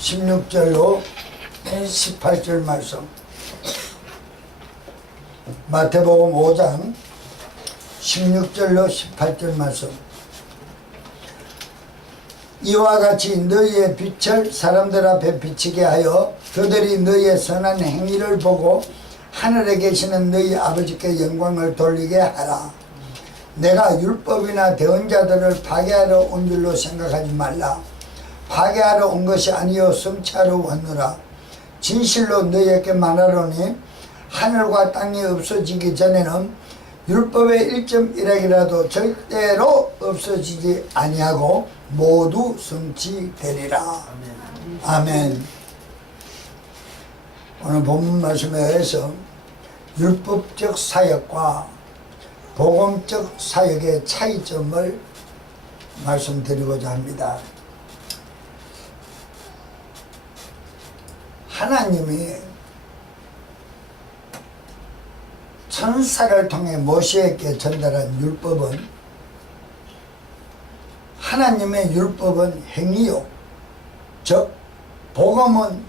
16절로 18절 말씀. 마태복음 5장 16절로 18절 말씀. 이와 같이 너희의 빛을 사람들 앞에 비치게 하여 그들이 너희의 선한 행위를 보고 하늘에 계시는 너희 아버지께 영광을 돌리게 하라. 내가 율법이나 대언자들을 파괴하러 온 줄로 생각하지 말라. 파괴하러 온 것이 아니요 성취하러 왔노라. 진실로 너희에게 말하노니 하늘과 땅이 없어지기 전에는 율법의 1.1핵이라도 절대로 없어지지 아니하고 모두 성취되리라. 아멘. 오늘 본문 말씀에 의해서 율법적 사역과 복음적 사역의 차이점을 말씀드리고자 합니다. 하나님이 천사를 통해 모세에게 전달한 율법은, 하나님의 율법은 행위요, 즉 복음은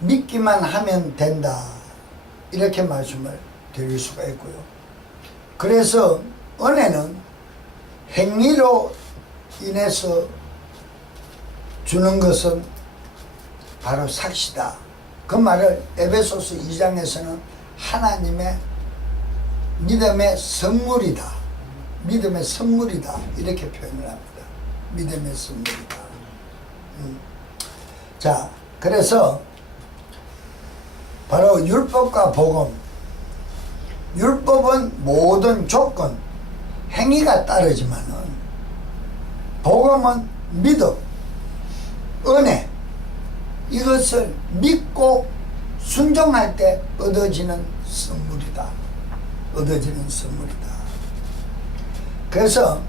믿기만 하면 된다, 이렇게 말씀을 드릴 수가 있고요. 그래서 은혜는 행위로 인해서 주는 것은 바로 삭시다. 그 말을 에베소서 2장에서는 하나님의 믿음의 선물이다, 믿음의 선물이다, 이렇게 표현을 합니다. 믿음의 선물이다. 자, 그래서 바로 율법과 복음, 율법은 모든 조건, 행위가 따르지만은 복음은 믿음, 은혜, 이것을 믿고 순종할 때 얻어지는 선물이다. 얻어지는 선물이다. 그래서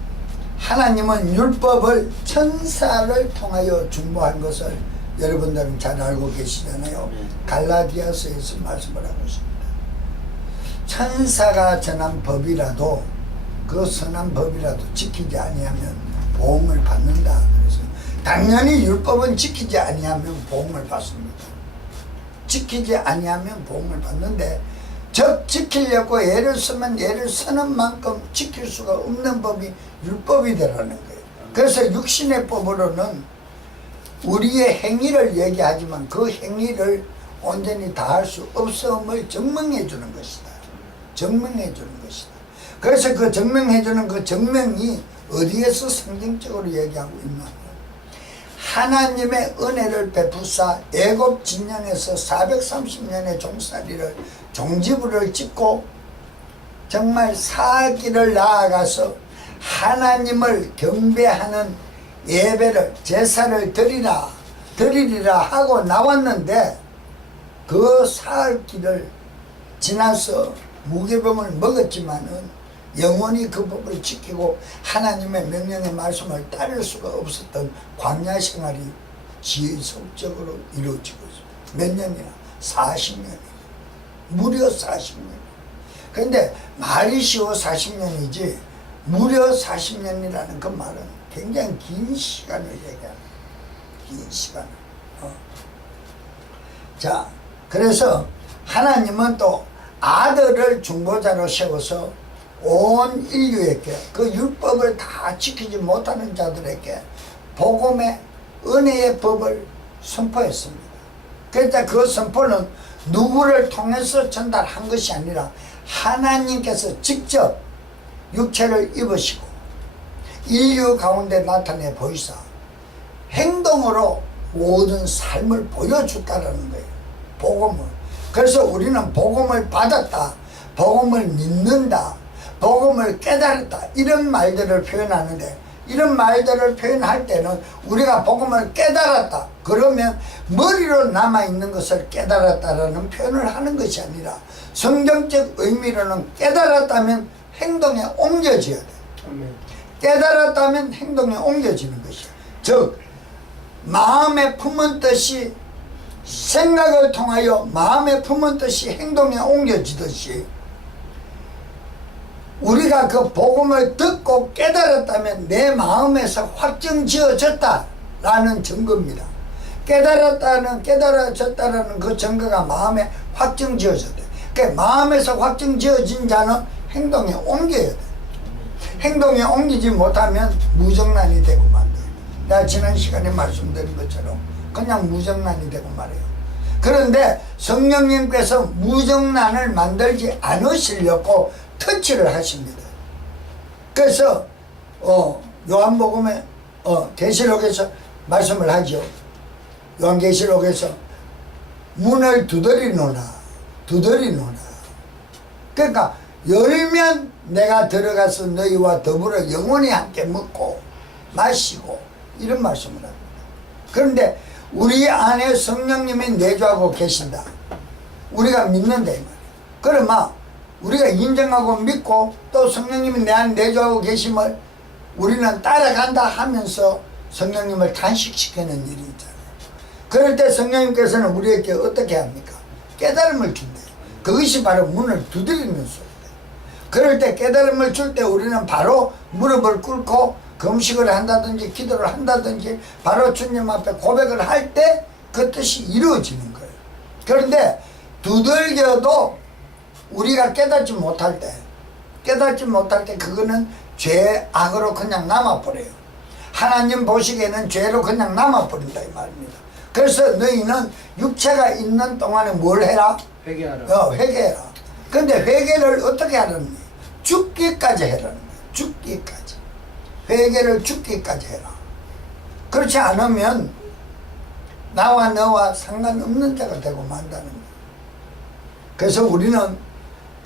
하나님은 율법을 천사를 통하여 중보한 것을 여러분들은 잘 알고 계시잖아요. 갈라디아서에서 말씀을 하고 있습니다. 천사가 전한 법이라도, 그 선한 법이라도 지키지 아니하면 보응을 받는다. 그래서 당연히 율법은 지키지 아니하면 보응을 받습니다. 지키지 아니하면 보응을 받는데, 즉 지키려고 애를 쓰면 애를 쓰는 만큼 지킬 수가 없는 법이 율법이 되라는 거예요. 그래서 육신의 법으로는 우리의 행위를 얘기하지만 그 행위를 온전히 다할 수 없음을 증명해 주는 것이다. 증명해 주는 것이다. 그래서 그 증명해 주는 그 증명이 어디에서 상징적으로 얘기하고 있나? 하나님의 은혜를 베푸사 애굽 진영에서 430년의 종살이를, 종지부를 짓고 정말 사기를 나아가서 하나님을 경배하는 예배를, 제사를 드리리라 하고 나왔는데, 그 사흘 길을 지나서 무교병을 먹었지만은 영원히 그 법을 지키고 하나님의 명령의 말씀을 따를 수가 없었던 광야 생활이 지속적으로 이루어지고 있습니다. 몇 년이나? 40년이나. 무려 40년. 그런데 말이 쉬워 40년이지 무려 40년이라는 그 말은 굉장히 긴 시간을 얘기합니다. 긴 시간을. 자, 그래서 하나님은 또 아들을 중보자로 세워서 온 인류에게, 그 율법을 다 지키지 못하는 자들에게 복음의 은혜의 법을 선포했습니다. 그러니까 그 선포는 누구를 통해서 전달한 것이 아니라 하나님께서 직접 육체를 입으시고 인류 가운데 나타내 보이사 행동으로 모든 삶을 보여줬다라는 거예요. 복음을. 그래서 우리는 복음을 받았다, 복음을 믿는다, 복음을 깨달았다, 이런 말들을 표현하는데, 이런 말들을 표현할 때는 우리가 복음을 깨달았다 그러면 머리로 남아있는 것을 깨달았다라는 표현을 하는 것이 아니라, 성경적 의미로는 깨달았다면 행동에 옮겨져야 돼. 깨달았다면 행동에 옮겨지는 것이야. 즉 마음에 품은 뜻이 생각을 통하여 마음에 품은 뜻이 행동에 옮겨지듯이, 우리가 그 복음을 듣고 깨달았다면 내 마음에서 확정지어졌다라는 증거입니다. 깨달아졌다는 그 증거가 마음에 확정지어져야 돼. 그러니까 마음에서 확정지어진 자는 행동에 옮겨야 돼. 행동에 옮기지 못하면 무정란이 되고 만돼. 내가 지난 시간에 말씀드린 것처럼 그냥 무정란이 되고 말이에요. 그런데 성령님께서 무정란을 만들지 않으시려고 터치를 하십니다. 그래서 요한복음에 계시록에서 말씀을 하죠. 요한계시록에서 문을 두드리노라. 그러니까 열면 내가 들어가서 너희와 더불어 영원히 함께 먹고 마시고 이런 말씀을 합니다. 그런데 우리 안에 성령님이 내주하고 계신다. 우리가 믿는다 이 말이에요. 그러면 우리가 인정하고 믿고 또 성령님이 내 안에 내주하고 계심을 우리는 따라간다 하면서 성령님을 단식시키는 일이 있잖아요. 그럴 때 성령님께서는 우리에게 어떻게 합니까? 깨달음을 준대요. 그것이 바로 문을 두드리는 소리예요. 그럴 때 깨달음을 줄 때 우리는 바로 무릎을 꿇고 금식을 한다든지 기도를 한다든지 바로 주님 앞에 고백을 할 때 그 뜻이 이루어지는 거예요. 그런데 두들겨도 우리가 깨닫지 못할 때 그거는 죄, 악으로 그냥 남아버려요. 하나님 보시기에는 죄로 그냥 남아버린다 이 말입니다. 그래서 너희는 육체가 있는 동안에 뭘 해라? 회개하라. 회개해라. 근데 회개를 어떻게 하라는 거예요? 죽기까지 해라는 거예요. 죽기까지. 회개를 죽기까지 해라. 그렇지 않으면 나와 너와 상관없는 자가 되고 만다는 거예요. 그래서 우리는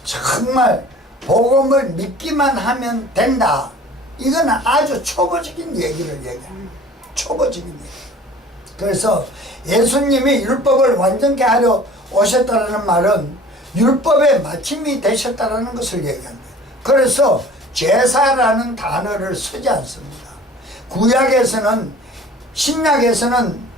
정말 복음을 믿기만 하면 된다. 이거는 아주 초보적인 얘기를 얘기합니다. 초보적인 얘기. 그래서 예수님이 율법을 완전케 하려 오셨다는 말은 율법의 마침이 되셨다는 것을 얘기합니다. 그래서 제사라는 단어를 쓰지 않습니다. 구약에서는, 신약에서는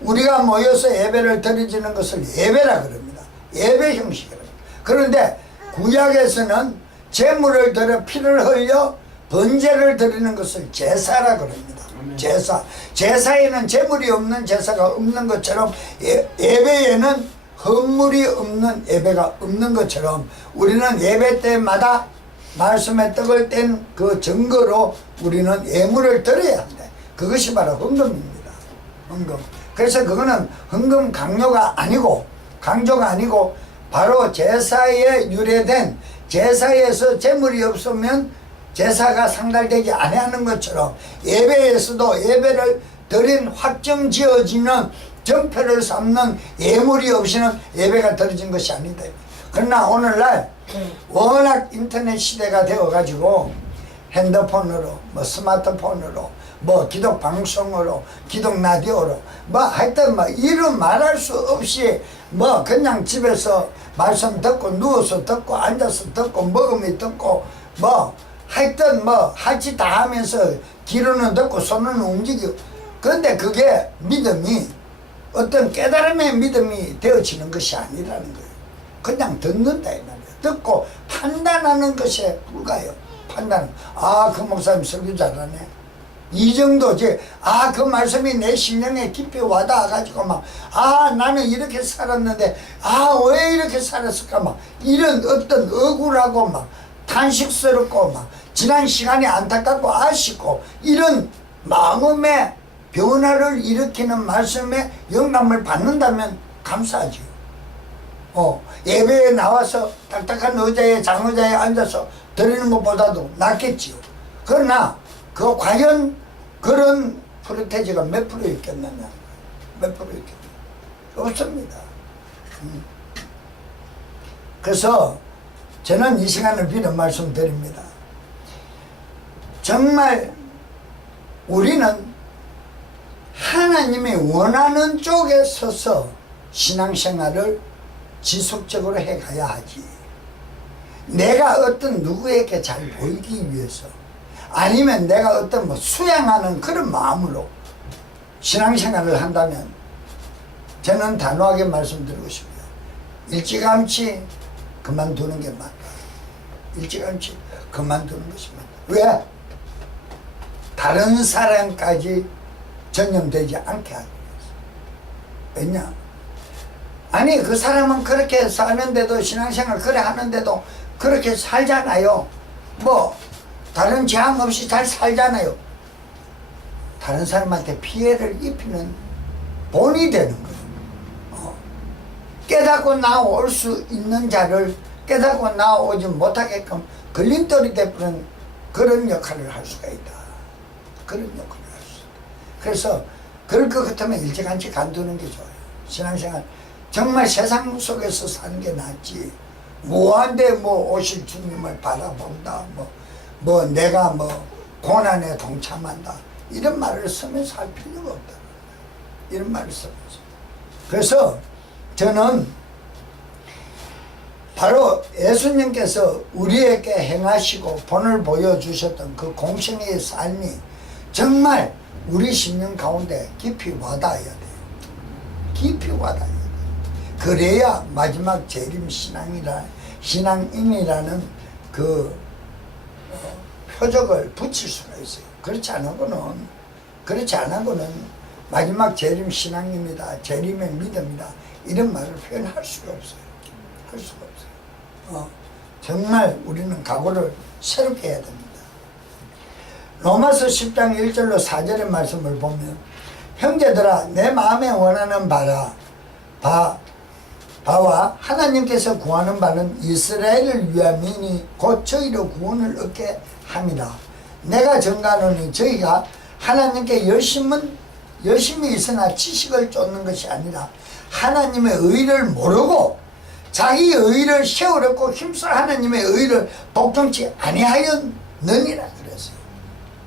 우리가 모여서 예배를 드리는 것을 예배라 그럽니다. 예배 형식이랍니다. 그런데 구약에서는 제물을 들여 피를 흘려 번제를 드리는 것을 제사라 그럽니다. 제사. 제사에는 제물이 없는 제사가 없는 것처럼 예배에는 헌물이 없는 예배가 없는 것처럼 우리는 예배 때마다 말씀의 떡을 뗀 그 증거로 우리는 예물을 드려야 한다. 그것이 바로 헌금입니다. 헌금. 그래서 그거는 헌금 강조가 아니고 바로 제사에 유래된, 제사에서 제물이 없으면 제사가 상달되지 아니하는 것처럼 예배에서도 예배를 드린 확정지어지는 정표를 삼는 예물이 없이는 예배가 드려진 것이 아니다. 그러나 오늘날 워낙 인터넷 시대가 되어가지고 핸드폰으로 스마트폰으로 기독 방송으로 기독 라디오로 하여튼 이름 말할 수 없이 그냥 집에서 말씀 듣고 누워서 듣고 앉아서 듣고 먹으면 듣고 하여튼 하지 다 하면서 귀로는 듣고 손은 움직이고. 그런데 그게 믿음이 어떤 깨달음의 믿음이 되어지는 것이 아니라는 거예요. 그냥 듣는다 이 말이에요. 듣고 판단하는 것에 불과해요. 판단. 그 목사님 설교 잘하네. 이 정도지. 그 말씀이 내 심령에 깊이 와닿아가지고 나는 이렇게 살았는데 왜 이렇게 살았을까 이런 어떤 억울하고 탄식스럽고 지난 시간이 안타깝고 아쉽고 이런 마음의 변화를 일으키는 말씀에 영감을 받는다면 감사하죠. 예배에 나와서 딱딱한 의자에 장의자에 앉아서 드리는 것보다도 낫겠지요. 그러나 과연 그런 프로테지가 몇 프로 있겠느냐? 몇 프로 있겠느냐? 없습니다. 그래서 저는 이 시간을 빌어 말씀드립니다. 정말 우리는 하나님이 원하는 쪽에 서서 신앙생활을 지속적으로 해가야 하지. 내가 어떤 누구에게 잘 보이기 위해서 아니면 내가 어떤 수양하는 그런 마음으로 신앙생활을 한다면 저는 단호하게 말씀드리고 싶어요. 일찌감치 그만두는 게 맞다. 일찌감치 그만두는 것이 맞다. 왜? 다른 사람까지 전염되지 않게 하기 위해서. 왜냐? 아니 그 사람은 그렇게 사는데도 신앙생활 그래 하는데도 그렇게 살잖아요. 뭐 다른 재앙 없이 잘 살잖아요. 다른 사람한테 피해를 입히는 본이 되는 거예요. 깨닫고 나올 수 있는 자를 깨닫고 나오지 못하게끔 걸림돌이 되는 그런 역할을 할 수가 있다. 그런 역할을 할 수 있다. 그래서 그럴 것 같으면 일찌감치 간두는 게 좋아요. 신앙생활 정말 세상 속에서 사는 게 낫지. 뭐한데 뭐 오실 주님을 바라본다. 뭐 내가 뭐 고난에 동참한다. 이런 말을 쓰면서 할 필요가 없다. 이런 말을 쓰면서. 그래서 저는 바로 예수님께서 우리에게 행하시고 본을 보여주셨던 그 공생애의 삶이 정말 우리 심령 가운데 깊이 와닿아야 돼요. 깊이 와닿아야 돼요. 그래야 마지막 재림 신앙인이라는 그 표적을 붙일 수가 있어요. 그렇지 않고는 마지막 재림 신앙입니다. 재림의 믿음이다. 이런 말을 표현할 수가 없어요. 할 수가 없어요. 정말 우리는 각오를 새롭게 해야 됩니다. 로마서 10장 1절로 4절의 말씀을 보면 형제들아 내 마음에 원하는 바와 하나님께서 구하는 바는 이스라엘을 위함이니 곧 저희로 구원을 얻게 합니다. 내가 증거하노니 저희가 하나님께 열심히 있으나 지식을 쫓는 것이 아니라 하나님의 의를 모르고 자기 의를 세우려고 힘써 하나님의 의를 복종치 아니하였느니라 그랬어요.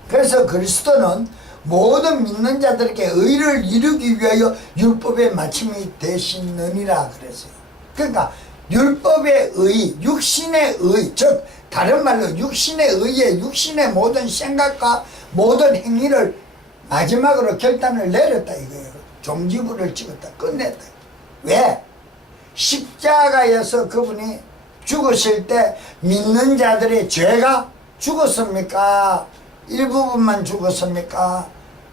그래서 그리스도는 모든 믿는 자들에게 의를 이루기 위하여 율법의 마침이 되시느니라 그랬어요. 그러니까 율법의 의, 육신의 의, 즉 다른 말로 육신의 의에 육신의 모든 생각과 모든 행위를 마지막으로 결단을 내렸다 이거예요. 종지부를 찍었다, 끝냈다. 왜? 십자가에서 그분이 죽으실 때 믿는 자들의 죄가 죽었습니까? 일부분만 죽었습니까?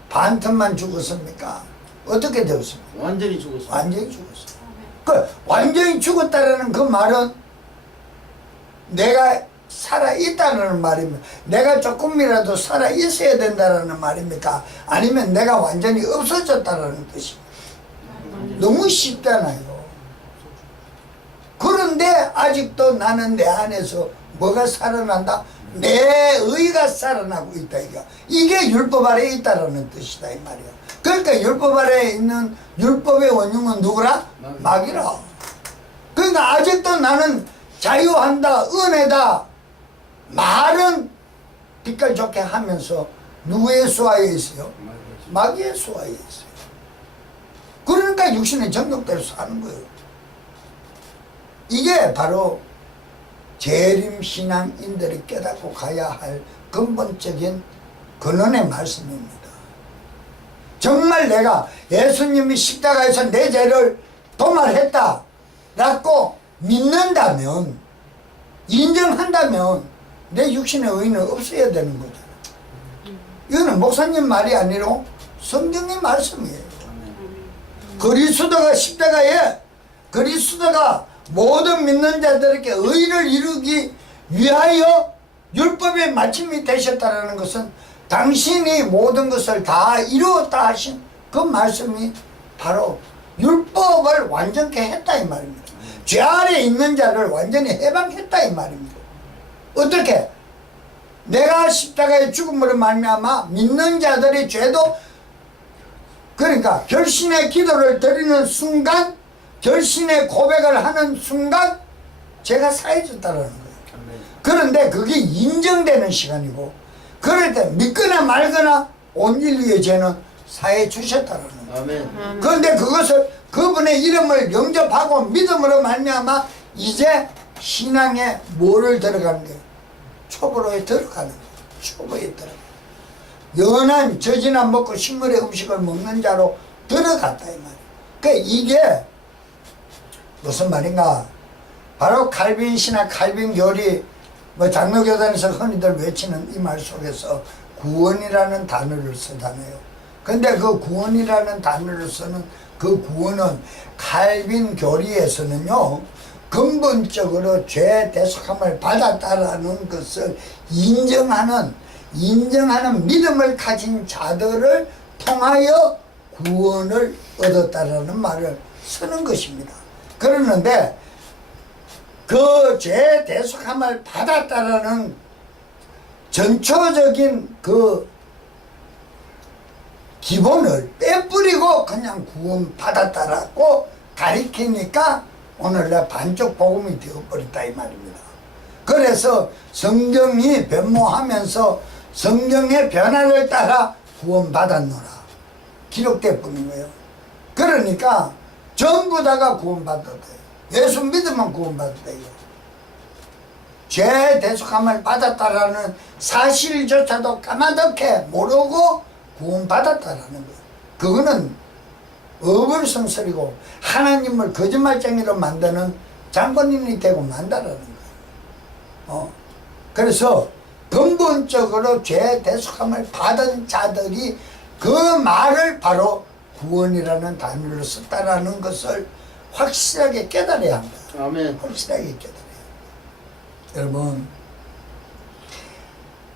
반틈만 죽었습니까? 어떻게 되었습니까? 완전히 죽었어요. 완전히 죽었어요. 그 완전히 죽었다라는 그 말은 내가 살아있다는 말입니다. 내가 조금이라도 살아있어야 된다는 말입니까? 아니면 내가 완전히 없어졌다는 뜻입니다. 너무 쉽잖아요. 그런데 아직도 나는 내 안에서 뭐가 살아난다? 내 의가 살아나고 있다. 이게 율법 아래에 있다는 뜻이다 이 말이야. 그러니까 율법 아래에 있는 율법의 원흉은 누구라? 마귀라. 그러니까 아직도 나는 자유한다, 은혜다. 말은 빛깔 좋게 하면서 누구의 수하에 있어요? 마귀의 수하에 있어요. 그러니까 육신의 정욕대로 사는 거예요. 이게 바로 재림 신앙인들이 깨닫고 가야 할 근본적인 근원의 말씀입니다. 정말 내가 예수님이 십자가에서 내 죄를 도말했다 라고 믿는다면, 인정한다면 내 육신의 의는 없어야 되는 거잖아. 이거는 목사님 말이 아니라 성경의 말씀이에요. 그리스도가 십자가에 그리스도가 모든 믿는 자들에게 의를 이루기 위하여 율법의 마침이 되셨다는 것은 당신이 모든 것을 다 이루었다 하신 그 말씀이 바로 율법을 완전케 했다 이 말입니다. 죄 아래 있는 자를 완전히 해방했다 이 말입니다. 어떻게? 내가 십자가의 죽음으로 말미암아 믿는 자들의 죄도, 그러니까 결신의 기도를 드리는 순간, 결신의 고백을 하는 순간 죄가 사해졌다는 거예요. 그런데 그게 인정되는 시간이고, 그럴 때 믿거나 말거나 온 인류의 죄는 사해 주셨다는 거예요. 아멘. 그런데 그것을 그분의 이름을 영접하고 믿음으로 말미암아 이제 신앙에 뭐를 들어가는 거예요? 초보로에 들어가는 거예요. 초보에 들어가는 거예요. 연한 젖이나 먹고 식물의 음식을 먹는 자로 들어갔다 이 말이에요. 그러니까 이게 무슨 말인가? 바로 칼빈시나 칼빈교리 뭐 장로교단에서 흔히들 외치는 이 말 속에서 구원이라는 단어를 쓰잖아요. 근데 그 구원이라는 단어를 쓰는 그 구원은 칼빈 교리에서는요, 근본적으로 죄 대속함을 받았다라는 것을 인정하는 믿음을 가진 자들을 통하여 구원을 얻었다라는 말을 쓰는 것입니다. 그러는데 그 죄 대속함을 받았다라는 전초적인 그 기본을 빼뿌리고 그냥 구원 받았다라고 가리키니까 오늘날 반쪽 복음이 되어버렸다 이 말입니다. 그래서 성경이 변모하면서 성경의 변화를 따라 구원 받았노라 기록돼 버린 거예요. 그러니까 전부 다가 구원 받아도 돼요. 예수 믿으면 구원 받아도 돼요. 죄 대속함을 받았다라는 사실조차도 까마득해 모르고 구원 받았다라는 거예요. 그거는 어불성설이고 하나님을 거짓말쟁이로 만드는 장본인이 되고 만다라는 거예요. 그래서 근본적으로 죄 대속함을 받은 자들이 그 말을 바로 구원이라는 단어로 썼다라는 것을 확실하게 깨달아야 합니다. 아멘. 확실하게 깨달아야 합니다. 여러분,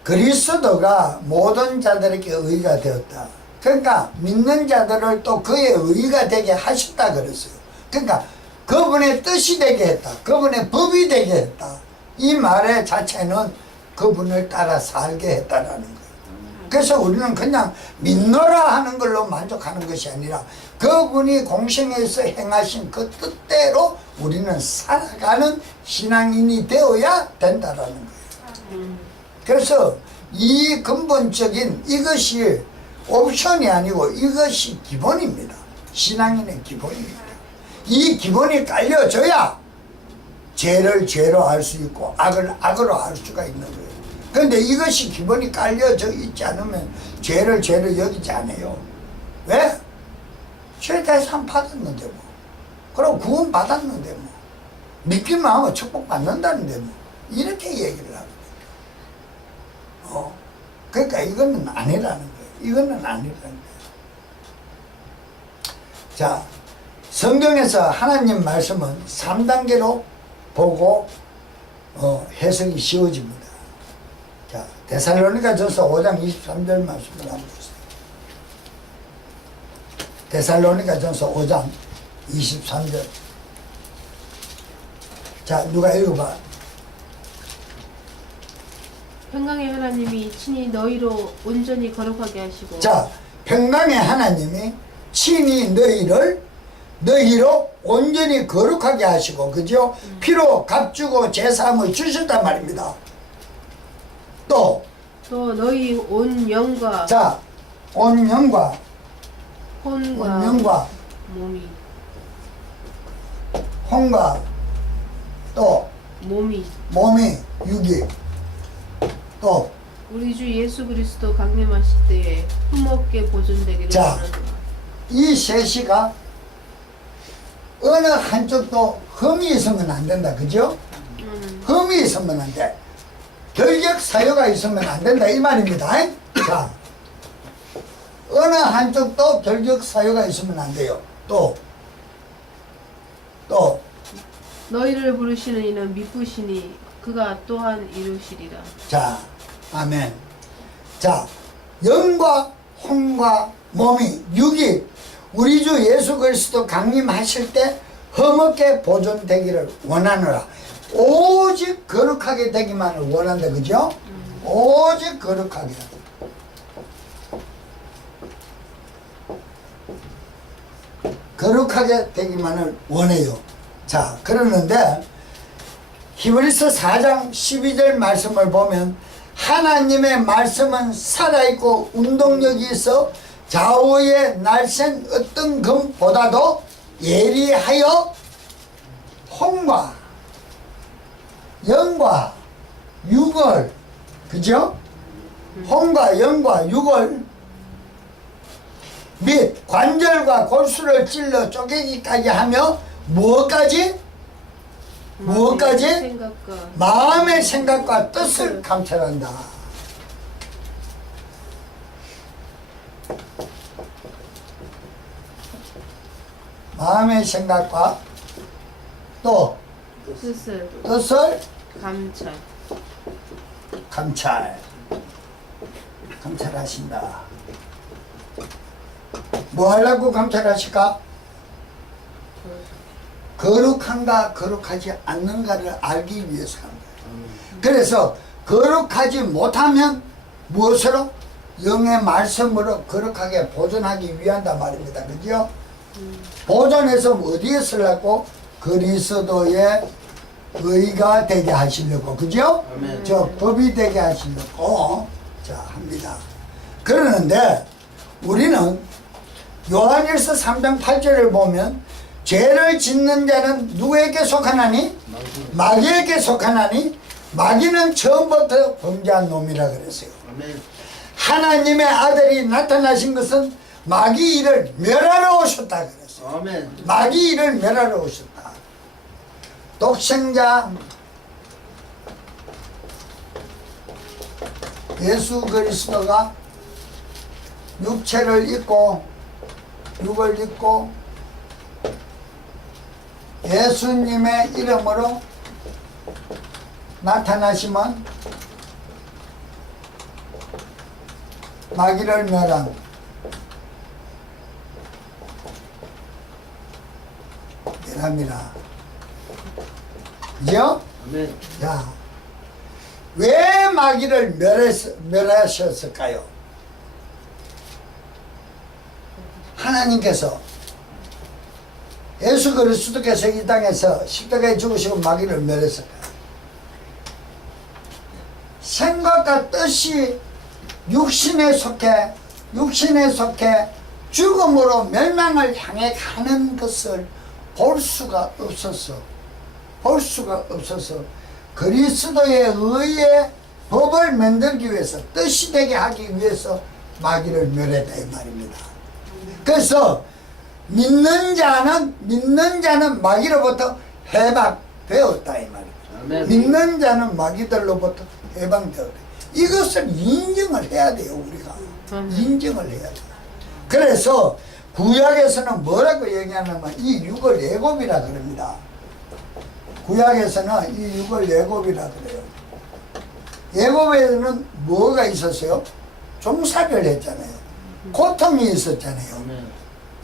그리스도가 모든 자들에게 의가 되었다. 그러니까 믿는 자들을 또 그의 의가 되게 하셨다 그랬어요. 그러니까 그분의 뜻이 되게 했다. 그분의 법이 되게 했다. 이 말의 자체는 그분을 따라 살게 했다라는 거예요. 그래서 우리는 그냥 믿노라 하는 걸로 만족하는 것이 아니라 그분이 공생에서 행하신 그 뜻대로 우리는 살아가는 신앙인이 되어야 된다라는 거예요. 그래서 이 근본적인 이것이 옵션이 아니고 이것이 기본입니다. 신앙인의 기본입니다. 이 기본이 깔려져야 죄를 죄로 알 수 있고 악을 악으로 알 수가 있는 거예요. 그런데 이것이 기본이 깔려져 있지 않으면 죄를 죄로 여기지 않아요. 왜? 죄 대상 받았는데 뭐. 그럼 구원 받았는데 뭐. 믿기만 하면 축복 받는다는데 뭐. 이렇게 얘기를 하거든요. 그러니까 이거는 아니라는 거예요. 이거는 아니라는 거예요. 자, 성경에서 하나님 말씀은 3단계로 보고 해석이 쉬워집니다. 자, 데살로니가전서 5장 23절 말씀을 한번 보세요. 데살로니가전서 5장 23절. 자, 누가 읽어봐. 평강의 하나님이 친히 너희로 온전히 거룩하게 하시고. 자, 평강의 하나님이 친히 너희로 온전히 거룩하게 하시고, 그죠? 피로 값주고 제사함을 주셨단 말입니다. 또 너희 온 영과 자, 온 영과 혼과 몸이 혼과 또 몸이 육이 또 우리 주 예수 그리스도 강림하실 때에 흠없게 보존되기를 자, 원하노라. 이 셋이가 어느 한쪽도 흠이 있으면 안 된다. 그죠? 흠이 있으면 안 돼. 결격 사유가 있으면 안 된다 이 말입니다. 자, 어느 한쪽도 결격 사유가 있으면 안 돼요. 또 너희를 부르시는 이는 미쁘시니 그가 또한 이루시리라. 자, 아멘. 자, 영과 혼과 몸이 육이 우리 주 예수 그리스도 강림하실 때 흠없게 보존되기를 원하노라. 오직 거룩하게 되기만을 원한다. 그죠? 오직 거룩하게. 거룩하게 되기만을 원해요. 자, 그러는데 히브리서 4장 12절 말씀을 보면 하나님의 말씀은 살아있고 운동력이 있어 좌우에 날쌘 어떤 금보다도 예리하여 혼과 영과 육을, 그죠? 혼과 영과 육을 및 관절과 골수를 찔러 쪼개기까지 하며 무엇까지? 마음의 생각과 뜻을 감찰한다. 마음의 생각과 또 뜻을 감찰하신다. 뭐 하려고 감찰하실까? 거룩한가 거룩하지 않는가를 알기 위해서 하는 거예요. 그래서 거룩하지 못하면 무엇으로? 영의 말씀으로 거룩하게 보존하기 위한단 말입니다. 그죠? 보존해서 어디에 쓰려고? 그리스도의 의가 되게 하시려고. 그죠? 아멘. 저 법이 되게 하시려고 자 합니다. 그러는데 우리는 요한일서 3장 8절을 보면 죄를 짓는 자는 누구에게 속하나니? 마귀에게 속하나니 마귀는 처음부터 범죄한 놈이라 그랬어요. 아멘. 하나님의 아들이 나타나신 것은 마귀 일을 멸하러 오셨다 그랬어요. 아멘. 마귀 일을 멸하러 오셨다. 독생자 예수 그리스도가 육체를 입고 육을 입고 예수님의 이름으로 나타나시면 마귀를 멸합니다. 그죠? 아멘. 자, 왜 마귀를 멸하셨을까요? 하나님께서 예수 그리스도께서 이 땅에서 십자가에 죽으시고 마귀를 멸했을까요? 생각과 뜻이 육신에 속해 죽음으로 멸망을 향해 가는 것을 볼 수가 없어서 그리스도의 의의 법을 만들기 위해서 뜻이 되게 하기 위해서 마귀를 멸했다 이 말입니다. 그래서 믿는 자는 마귀로부터 해방되었다 이 말입니다. 아멘. 믿는 자는 마귀들로부터 해방되었다. 이것을 인정을 해야 돼요. 우리가 인정을 해야 돼요. 그래서 구약에서는 뭐라고 얘기하냐면 이 육을 애굽이라 그럽니다. 구약에서는 이 육을 애굽이라 그래요. 애굽에는 뭐가 있었어요? 종살이를 했잖아요. 고통이 있었잖아요. 아멘.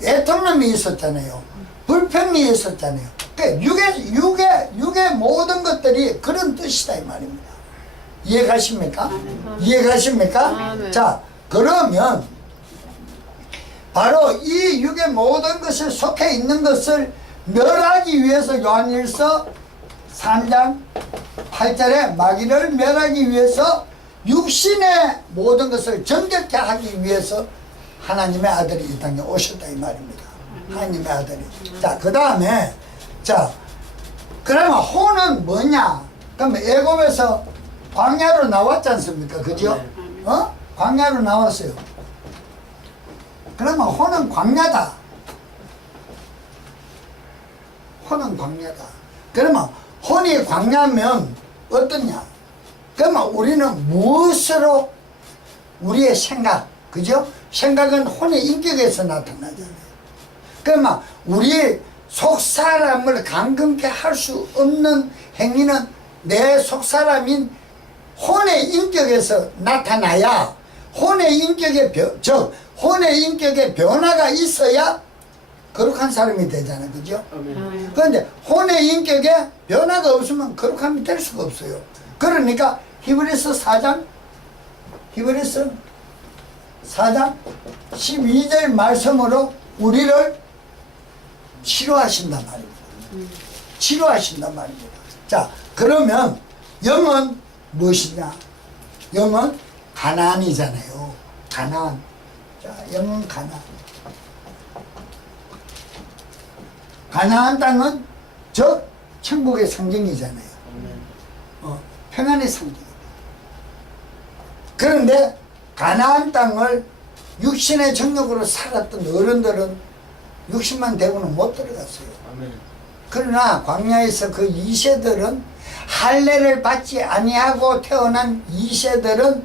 애통함이 있었잖아요. 불평이 있었잖아요. 그러니까 육의 모든 것들이 그런 뜻이다 이 말입니다. 이해가십니까? 이해가십니까? 아멘. 자, 그러면 바로 이 육의 모든 것에 속해 있는 것을 멸하기 위해서 요한일서 3장 8절에 마귀를 멸하기 위해서 육신의 모든 것을 정결케 하기 위해서 하나님의 아들이 이 땅에 오셨다 이 말입니다. 하나님의 아들이. 자, 그 다음에 자, 그러면 혼은 뭐냐? 그러면 애굽에서 광야로 나왔지 않습니까? 그죠? 광야로 나왔어요. 그러면 혼은 광야다. 혼은 광야다. 그러면 혼이 광야면 어떠냐? 그러면 우리는 무엇으로 우리의 생각, 그죠? 생각은 혼의 인격에서 나타나잖아요. 그러면 우리 속사람을 감금케 할 수 없는 행위는 내 속사람인 혼의 인격에서 나타나야 혼의 인격의 변화가 있어야 거룩한 사람이 되잖아요. 그죠? 아멘. 그런데 혼의 인격에 변화가 없으면 거룩함이 될 수가 없어요. 그러니까 히브리서 4장 12절 말씀으로 우리를 치료하신단 말입니다. 치료하신단 말입니다. 자, 그러면 영은 무엇이냐? 영은 가나안이잖아요. 가나안. 자, 영은 가나안. 가나안 땅은 즉 천국의 상징이잖아요. 아멘. 평안의 상징입니다. 그런데 가나안 땅을 육신의 정욕으로 살았던 어른들은 60만 대군은 못 들어갔어요. 아멘. 그러나 광야에서 그 2세들은 할례를 받지 아니하고 태어난 2세들은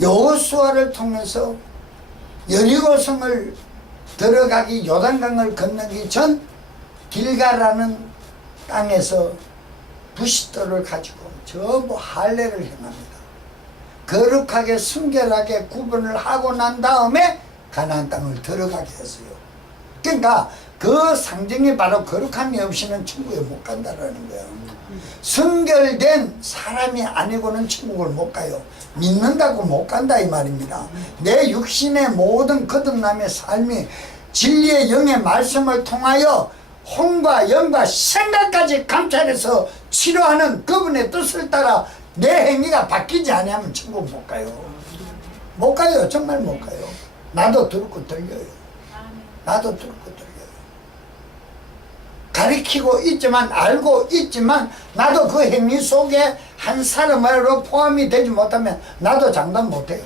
여호수아를 통해서 여리고성을 들어가기 요단강을 건너기 전 길가라는 땅에서 부싯돌을 가지고 전부 할례를 행합니다. 거룩하게 순결하게 구분을 하고 난 다음에 가나안 땅을 들어가게 했어요. 그러니까 그 상징이 바로 거룩함이 없이는 천국에 못 간다라는 거예요. 순결된 사람이 아니고는 천국을 못 가요. 믿는다고 못 간다 이 말입니다. 내 육신의 모든 거듭남의 삶이 진리의 영의 말씀을 통하여 혼과 영과 생각까지 감찰해서 치료하는 그분의 뜻을 따라 내 행위가 바뀌지 않으면 천국 못 가요. 못 가요. 정말 못 가요. 나도 들고 들려요. 나도 들고 들려요. 가리키고 있지만 알고 있지만 나도 그 행위 속에 한 사람으로 포함이 되지 못하면 나도 장담 못해요.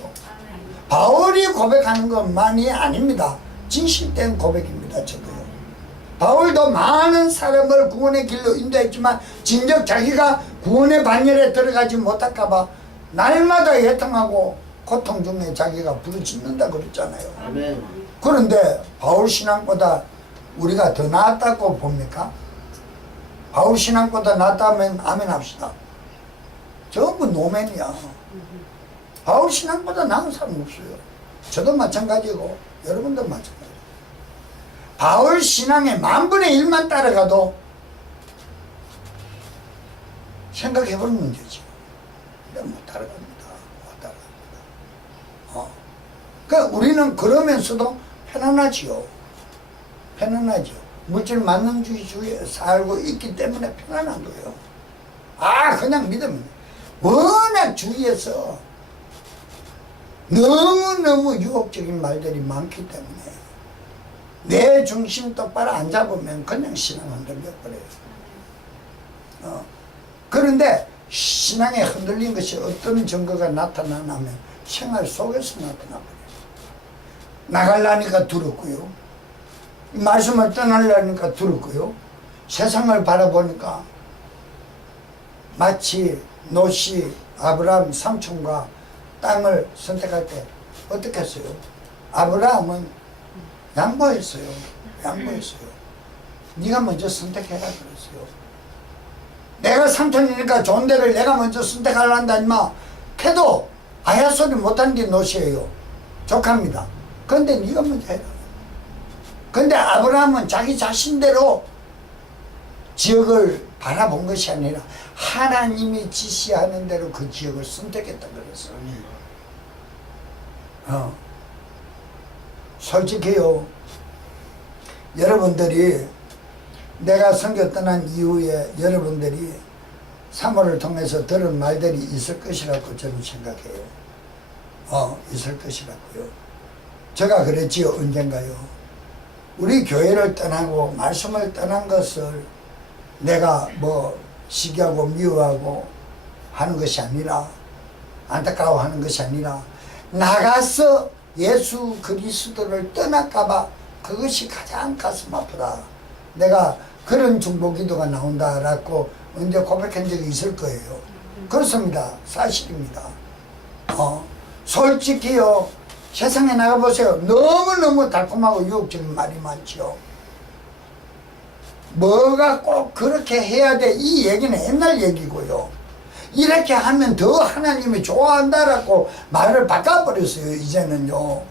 바울이 고백하는 것만이 아닙니다. 진실된 고백입니다. 저도요. 바울도 많은 사람을 구원의 길로 인도했지만 진정 자기가 구원의 반열에 들어가지 못할까봐 날마다 애통하고 고통 중에 자기가 부르짖는다 그랬잖아요. 아멘. 그런데 바울 신앙보다 우리가 더 낫다고 봅니까? 바울 신앙보다 낫다면 아멘 합시다. 전부 노맨이야. 바울 신앙보다 나은 사람 없어요. 저도 마찬가지고 여러분도 마찬가지고. 바울 신앙의 10,000,000,000만 따라가도 생각해보는 문제지. 못 따라갑니다. 못 따라갑니다. 그러니까 우리는 그러면서도 편안하지요. 편안하죠. 물질 만능주의에 살고 있기 때문에 편안한 거예요. 그냥 믿으면 워낙 주위에서 너무너무 유혹적인 말들이 많기 때문에 내 중심 똑바로 안 잡으면 그냥 신앙 흔들려버려요. 그런데 신앙에 흔들린 것이 어떤 증거가 나타나냐면 생활 속에서 나타나버려요. 나가려니까 두렵고요. 말씀을 떠나려니까 두렵고요. 세상을 바라보니까 마치 롯이 아브라함 삼촌과 땅을 선택할 때 어떻게 했어요? 아브라함은 양보했어요. 양보했어요. 네가 먼저 선택해라 그랬어요. 내가 삼촌이니까 좋은 데를 내가 먼저 선택하란다 임마. 걔도 아야 소리 못하는 게 롯이에요. 조카입니다. 그런데 네가 먼저 해라. 근데 아브라함은 자기 자신대로 지역을 바라본 것이 아니라 하나님이 지시하는 대로 그 지역을 선택했다 그랬어요. 솔직히요, 여러분들이 내가 선교 떠난 이후에 여러분들이 사모를 통해서 들은 말들이 있을 것이라고 저는 생각해요. 있을 것이라고요. 제가 그랬지요. 언젠가요. 우리 교회를 떠나고 말씀을 떠난 것을 내가 뭐 시기하고 미워하고 하는 것이 아니라, 안타까워하는 것이 아니라 나가서 예수 그리스도를 떠날까봐 그것이 가장 가슴 아프다. 내가 그런 중보기도가 나온다라고 언제 고백한 적이 있을 거예요. 그렇습니다. 사실입니다. 솔직히요, 세상에 나가보세요. 너무너무 달콤하고 유혹적인 말이 많죠. 뭐가 꼭 그렇게 해야 돼, 이 얘기는 옛날 얘기고요. 이렇게 하면 더 하나님이 좋아한다라고 말을 바꿔버렸어요. 이제는요,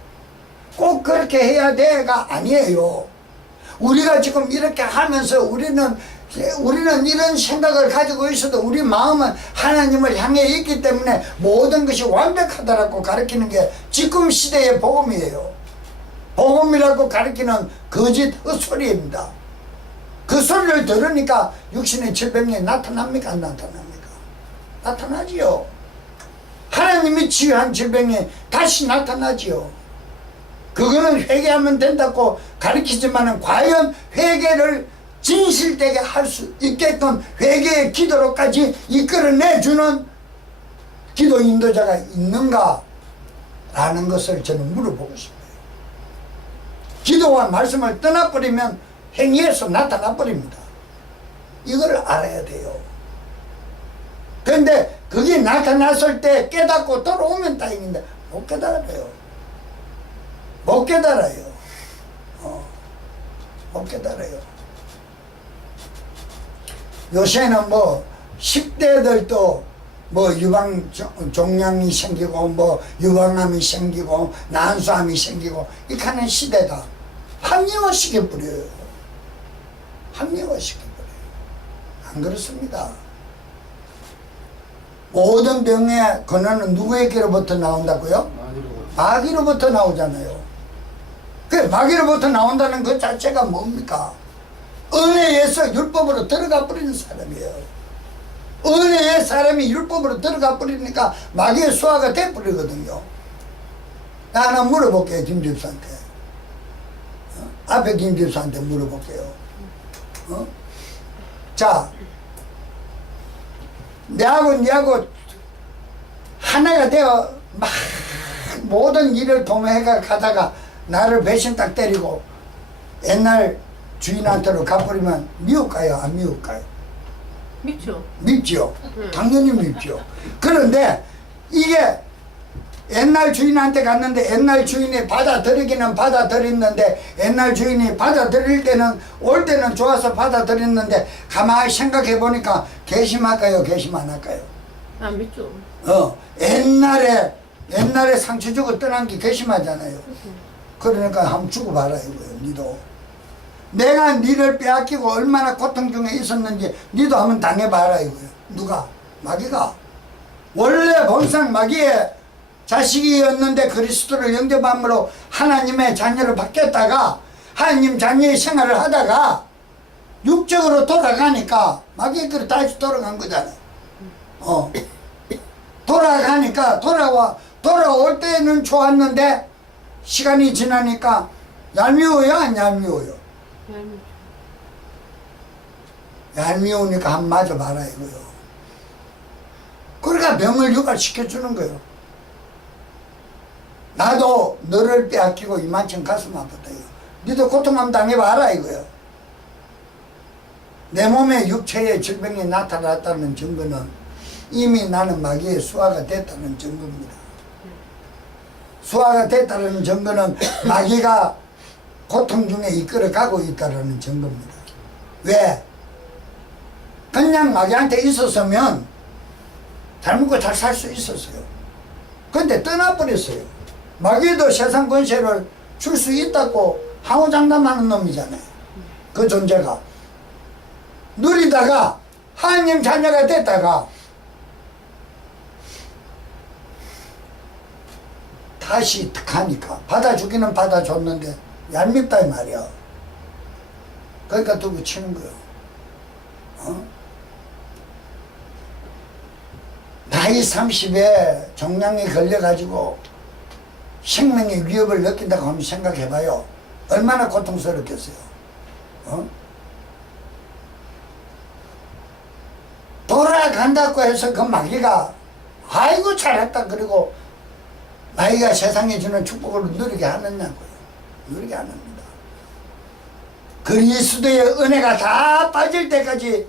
꼭 그렇게 해야 돼가 아니에요. 우리가 지금 이렇게 하면서 우리는 이런 생각을 가지고 있어도 우리 마음은 하나님을 향해 있기 때문에 모든 것이 완벽하다라고 가르치는 게 지금 시대의 복음이에요. 복음이라고 가르치는 거짓 헛소리입니다. 그 소리를 들으니까 육신의 질병이 나타납니까? 안 나타납니까? 나타나지요. 하나님이 치유한 질병이 다시 나타나지요. 그거는 회개하면 된다고 가르치지만은 과연 회개를 진실되게 할 수 있게끔 회개의 기도로까지 이끌어내주는 기도 인도자가 있는가? 라는 것을 저는 물어보고 싶어요. 기도와 말씀을 떠나버리면 행위에서 나타나버립니다. 이걸 알아야 돼요. 그런데 그게 나타났을 때 깨닫고 돌아오면 다행인데 못 깨달아요. 못 깨달아요. 못 깨달아요. 요새는 뭐 10대들도 뭐 종양이 생기고 뭐 유방암이 생기고 난소암이 생기고 이렇게 하는 시대다. 합리화시켜버려요. 합리화시켜버려요. 안 그렇습니다. 모든 병의 근원은 누구에게로부터 나온다고요? 마귀로부터 나오잖아요. 그 마귀로부터 나온다는 것 자체가 뭡니까? 은혜에서 율법으로 들어가 버리는 사람이에요. 은혜에 사람이 율법으로 들어가 버리니까 마귀의 수하가 돼버리거든요. 하나 물어볼게요. 김 집사한테. 앞에 김 집사한테 물어볼게요. 자, 내하고 하나가 되어 막 모든 일을 도매해가 가다가 나를 배신 딱 때리고 옛날 주인한테로 가버리면 미울까요? 안 미울까요? 밉죠. 밉죠. 당연히 밉죠. 그런데 이게 옛날 주인한테 갔는데 옛날 주인이 받아들이기는 받아들였는데 옛날 주인이 받아들일 때는 올 때는 좋아서 받아들였는데 가만히 생각해 보니까 개심할까요? 개심 안 할까요? 안 밉죠. 옛날에 상처 주고 떠난 게 개심하잖아요. 그러니까 한번 주고 봐라 이거예요. 니도 내가 니를 빼앗기고 얼마나 고통 중에 있었는지 니도 한번 당해봐라 이거예요. 누가? 마귀가. 원래 본상 마귀의 자식이었는데 그리스도를 영접함으로 하나님의 자녀로 바뀌었다가 하나님 자녀의 생활을 하다가 육적으로 돌아가니까 마귀의 그릇 다시 돌아간 거잖아요. 돌아가니까 돌아올 때는 좋았는데 시간이 지나니까 얄미워요? 안 얄미워요? 얄밉죠. 얄미우니까 한 맞아봐라 이거요. 그러니까 병을 유발시켜주는 거예요. 나도 너를 빼앗기고 이만큼 가슴 아프다요. 너도 고통 한번 당해봐라 이거요. 내 몸에 육체의 질병이 나타났다는 증거는 이미 나는 마귀의 수하가 됐다는 증거입니다. 수하가 됐다는 증거는 마귀가 고통 중에 이끌어가고 있다는 증거입니다. 왜? 그냥 마귀한테 있었으면 잘 먹고 잘 살 수 있었어요. 근데 떠나버렸어요. 마귀도 세상 권세를 줄 수 있다고 항우장담하는 놈이잖아요. 그 존재가. 누리다가 하나님 자녀가 됐다가 다시 득하니까 받아주기는 받아줬는데 얄밉다 이 말이야. 그러니까 두고 치는 거예요. 나이 30에 종양에 걸려가지고 생명의 위협을 느낀다고 한번 생각해봐요. 얼마나 고통스럽겠어요. 돌아간다고 해서 그 마귀가 아이고 잘했다 그리고 마귀가 세상에 주는 축복을 누리게 하느냐고요. 누리게 안 합니다. 그리스도의 은혜가 다 빠질 때까지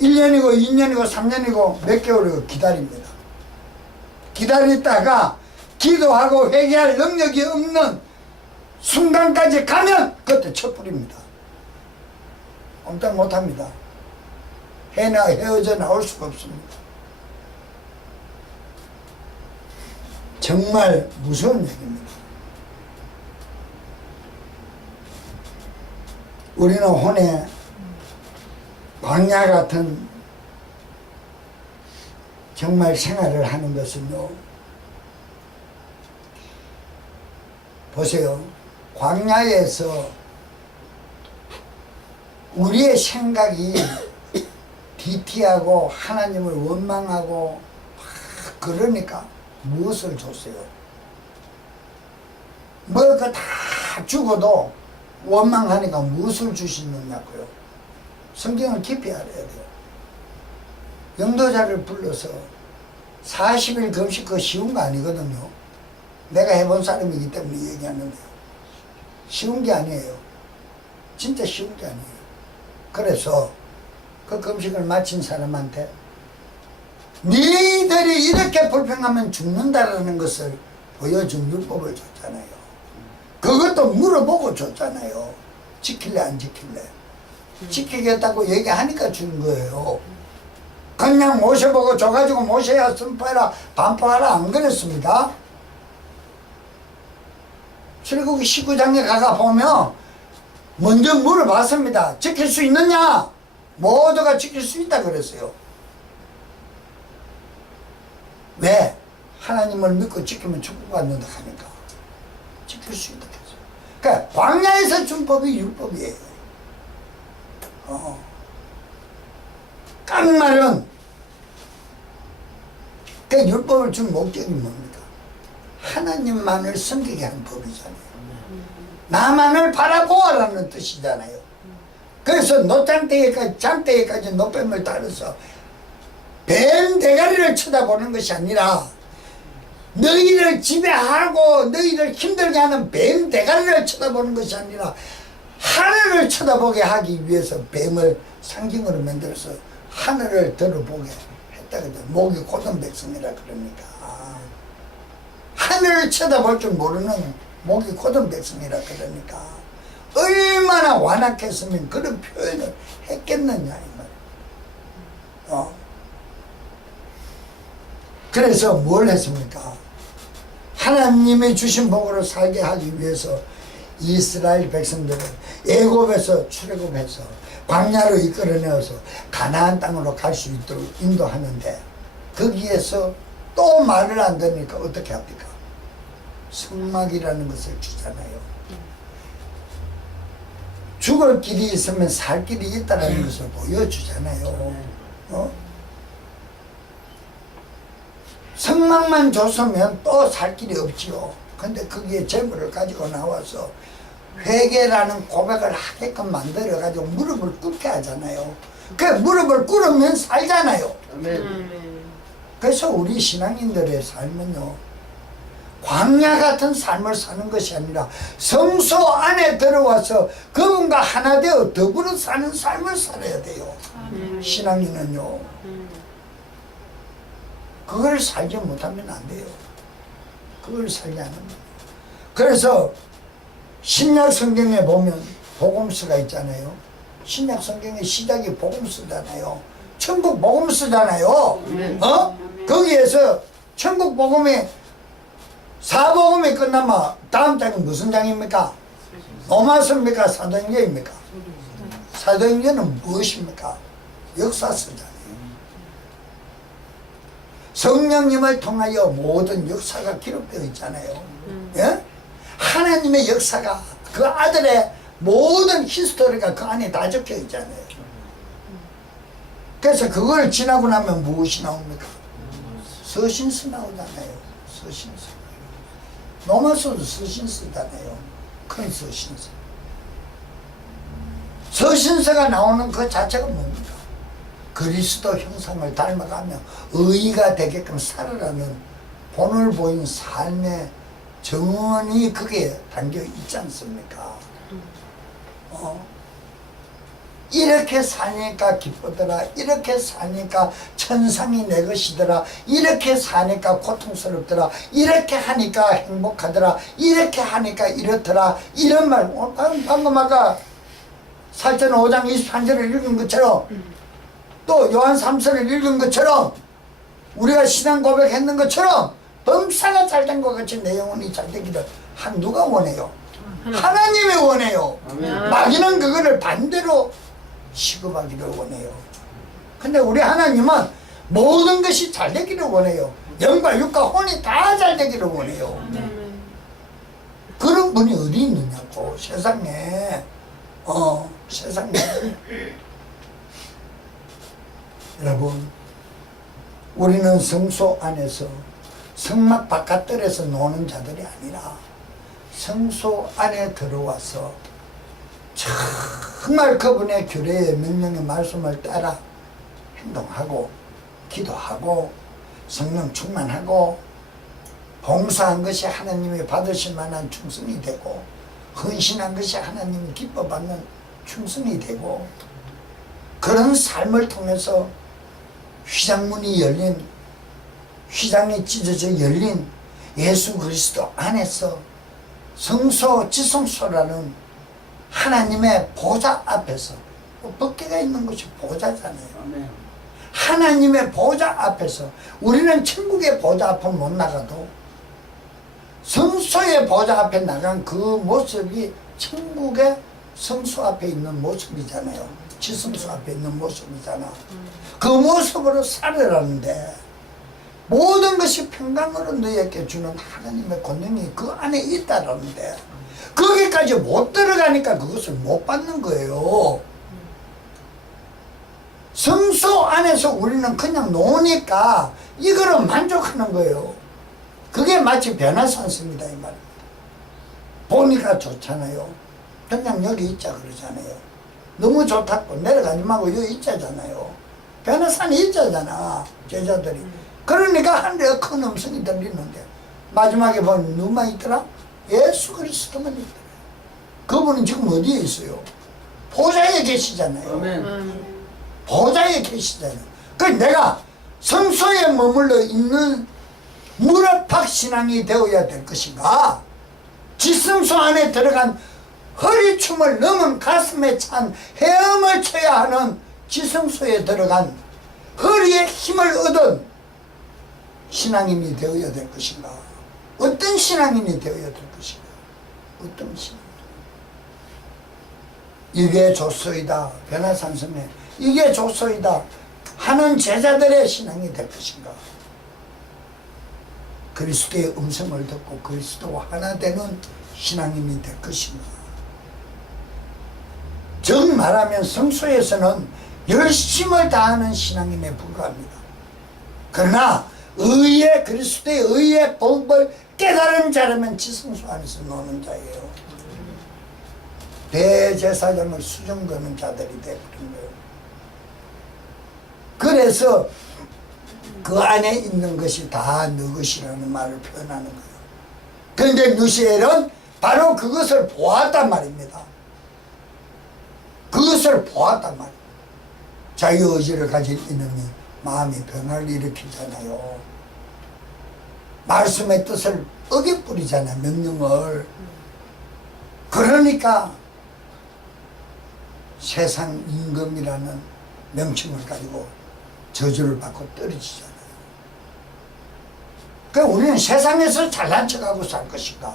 1년이고 2년이고 3년이고 몇 개월이고 기다립니다. 기다리다가 기도하고 회개할 능력이 없는 순간까지 가면 그때 촛불입니다. 꼼짝 못합니다. 헤어져 나올 수가 없습니다. 정말 무서운 얘기입니다. 우리는 혼에 광야 같은 정말 생활을 하는 것은요, 보세요. 광야에서 우리의 생각이 뒤티하고 하나님을 원망하고 그러니까 무엇을 줬어요? 뭐 그 다 죽어도 원망하니까 무엇을 주시느냐고요? 성경을 깊이 알아야 돼요. 영도자를 불러서 40일 금식 그거 쉬운 거 아니거든요. 내가 해본 사람이기 때문에 얘기하는데요. 쉬운 게 아니에요. 진짜 쉬운 게 아니에요. 그래서 그 금식을 마친 사람한테 니들이 이렇게 불평하면 죽는다라는 것을 보여준 율법을 줬잖아요. 그것도 물어보고 줬잖아요. 지킬래 안 지킬래? 지키겠다고 얘기하니까 준 거예요. 그냥 모셔보고 줘가지고 모셔야 선포해라 반포하라 안 그랬습니다. 출애굽기 19장에 가가 보면 먼저 물어봤습니다. 지킬 수 있느냐? 모두가 지킬 수 있다 그랬어요. 왜? 하나님을 믿고 지키면 축복받는다 하니까 지킬 수 있다 그랬어요. 그러니까 광야에서 준 법이 율법이에요. 깡말은 그 율법을 준 목적이 뭡니까? 하나님만을 섬기게 하는 법이잖아요. 나만을 바라보아라는 뜻이잖아요. 그래서 노장대기까지 장대기까지 노뱀을 따라서 뱀 대가리를 쳐다보는 것이 아니라 너희를 지배하고 너희를 힘들게 하는 뱀 대가리를 쳐다보는 것이 아니라 하늘을 쳐다보게 하기 위해서 뱀을 상징으로 만들어서 하늘을 들어보게 했다거든. 목이 고든 백성이라 그러니까 하늘을 쳐다볼 줄 모르는 목이 고든 백성이라 그러니까 얼마나 완악했으면 그런 표현을 했겠느냐 이 말이에요. 그래서 뭘 했습니까? 하나님이 주신 복으로 살게 하기 위해서 이스라엘 백성들을 애굽에서 출애굽해서 광야로 이끌어내어서 가나안 땅으로 갈 수 있도록 인도하는데 거기에서 또 말을 안 듣니까 어떻게 합니까? 성막이라는 것을 주잖아요. 죽을 길이 있으면 살 길이 있다는 것을 보여주잖아요. 성막만 줬으면 또 살 길이 없지요. 근데 거기에 재물을 가지고 나와서 회개라는 고백을 하게끔 만들어가지고 무릎을 꿇게 하잖아요. 그 무릎을 꿇으면 살잖아요. 그래서 우리 신앙인들의 삶은요, 광야 같은 삶을 사는 것이 아니라 성소 안에 들어와서 그분과 하나 되어 더불어 사는 삶을 살아야 돼요. 신앙인은요, 그걸 살지 못하면 안 돼요. 그걸 살지 않으면. 그래서 신약 성경에 보면 복음서가 있잖아요. 신약 성경의 시작이 복음서잖아요. 천국 복음서잖아요. 거기에서 천국 복음이 사복음이 끝나면 다음 장은 무슨 장입니까? 로마서입니까? 사도행전입니까? 사도행전은 무엇입니까? 역사서잖아요. 성령님을 통하여 모든 역사가 기록되어 있잖아요. 예? 하나님의 역사가 그 아들의 모든 히스토리가 그 안에 다 적혀 있잖아요. 그래서 그걸 지나고 나면 무엇이 나옵니까? 서신서 나오잖아요. 서신서. 로마서도 서신서잖아요. 큰 서신서. 서신서가 나오는 그 자체가 뭡니까? 그리스도 형상을 닮아가며 의의가 되게끔 살아라는 본을 보인 삶의 정원이 그게 담겨 있지 않습니까? 이렇게 사니까 기쁘더라. 이렇게 사니까 천상이 내 것이더라. 이렇게 사니까 고통스럽더라. 이렇게 하니까 행복하더라. 이렇게 하니까 이렇더라. 이런 말 방금 아까 사전 5장 23절을 읽은 것처럼 또 요한 3서를 읽은 것처럼 우리가 신앙 고백했는 것처럼 범사가 잘된 것 같이 내 영혼이 잘되기를 누가 원해요? 하나님이 원해요. 마귀는 그거를 반대로 시급하기를 원해요. 근데 우리 하나님은 모든 것이 잘되기를 원해요. 영과 육과 혼이 다 잘되기를 원해요. 그런 분이 어디 있느냐고 세상에. 세상에. 여러분, 우리는 성소 안에서 성막 바깥들에서 노는 자들이 아니라 성소 안에 들어와서 정말 그분의 규례의 명령의 말씀을 따라 행동하고 기도하고 성령 충만하고 봉사한 것이 하나님이 받으실 만한 충성이 되고 헌신한 것이 하나님이 기뻐받는 충성이 되고 그런 삶을 통해서 휘장문이 열린 휘장이 찢어져 열린 예수 그리스도 안에서 성소 지성소라는 하나님의 보좌 앞에서, 법궤가 있는 것이 보좌잖아요. 아멘. 하나님의 보좌 앞에서, 우리는 천국의 보좌 앞에 못 나가도 성소의 보좌 앞에 나간 그 모습이 천국의 성소 앞에 있는 모습이잖아요. 지성소 앞에 있는 모습이잖아. 그 모습으로 살으라는데, 모든 것이 평강으로 너희에게 주는 하나님의 권능이 그 안에 있다라는데, 거기까지 못 들어가니까 그것을 못 받는 거예요. 성소 안에서 우리는 그냥 노니까 이거로 만족하는 거예요. 그게 마치 변화산성이다 이 말입니다. 보니까 좋잖아요. 그냥 여기 있자 그러잖아요. 너무 좋다고 내려가지 말고 여기 있자잖아요. 변화산이 있자잖아 제자들이. 그러니까 하늘에 큰 음성이 들리는데 마지막에 보면 누구만 있더라? 예수 그리스도만 있더라. 그분은 지금 어디에 있어요? 보좌에 계시잖아요. 아멘. 보좌에 계시잖아요. 그 내가 성소에 머물러 있는 무릎팍 신앙이 되어야 될 것인가? 지성소 안에 들어간 허리춤을 넘은 가슴에 찬 헤엄을 쳐야 하는 지성소에 들어간 허리에 힘을 얻은 신앙인이 되어야 될 것인가? 어떤 신앙인이 되어야 될 것인가? 어떤 신앙? 이게 좋소이다. 변화산성에 이게 좋소이다 하는 제자들의 신앙이 될 것인가? 그리스도의 음성을 듣고 그리스도와 하나 되는 신앙인이 될 것인가? 정 말하면 성소에서는 열심을 다하는 신앙인에 불과합니다. 그러나 의의 그리스도의 의의 법을 깨달은 자라면 지성소 안에서 노는 자예요. 대제사장을 수정거는 자들이 되버린 거예요. 그래서 그 안에 있는 것이 다 너 것이라는 말을 표현하는 거예요. 그런데 누시엘은 바로 그것을 보았단 말입니다. 그것을 보았단 말이에요. 자유의지를 가진 이놈이 마음이 변화를 일으키잖아요. 말씀의 뜻을 어겨뿌리잖아요. 명령을. 그러니까 세상 임금이라는 명칭을 가지고 저주를 받고 떨어지잖아요. 그러니까 우리는 세상에서 잘난 척하고 살 것인가?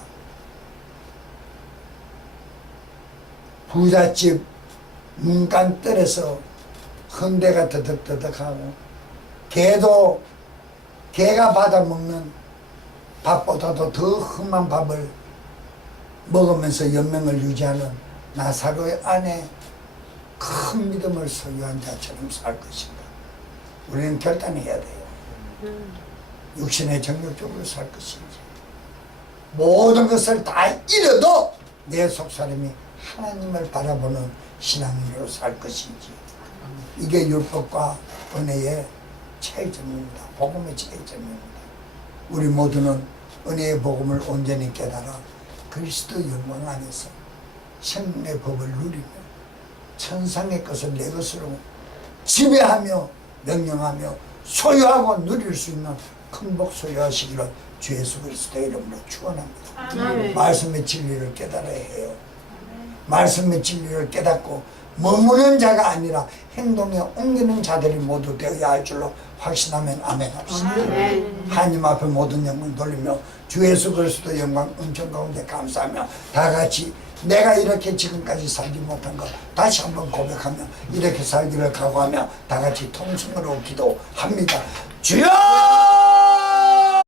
부잣집 문간뜰에서 헌대가 더덕더덕하고 개가 받아먹는 밥보다도 더 흠한 밥을 먹으면서 연명을 유지하는 나사로의 안에 큰 믿음을 소유한 자처럼 살 것인가? 우리는 결단해야 돼요. 육신의 정욕적으로 살 것인지, 모든 것을 다 잃어도 내 속사람이 하나님을 바라보는 신앙인으로 살 것인지. 이게 율법과 은혜의 차이점입니다. 복음의 차이점입니다. 우리 모두는 은혜의 복음을 온전히 깨달아 그리스도 영광 안에서 생명의 법을 누리며 천상의 것을 내 것으로 지배하며 명령하며 소유하고 누릴 수 있는 큰 복 소유하시기를 주 예수 그리스도의 이름으로 축원합니다. 아멘. 말씀의 진리를 깨달아야 해요. 말씀의 진리를 깨닫고 머무는 자가 아니라 행동에 옮기는 자들이 모두 되어야 할 줄로 확신하면 아멘 합시다. 아멘. 하나님 앞에 모든 영광 돌리며 주 예수 그리스도 영광 은총 가운데 감사하며 다 같이 내가 이렇게 지금까지 살지 못한 것 다시 한번 고백하며 이렇게 살기를 각오하며 다 같이 통성으로 기도합니다. 주여!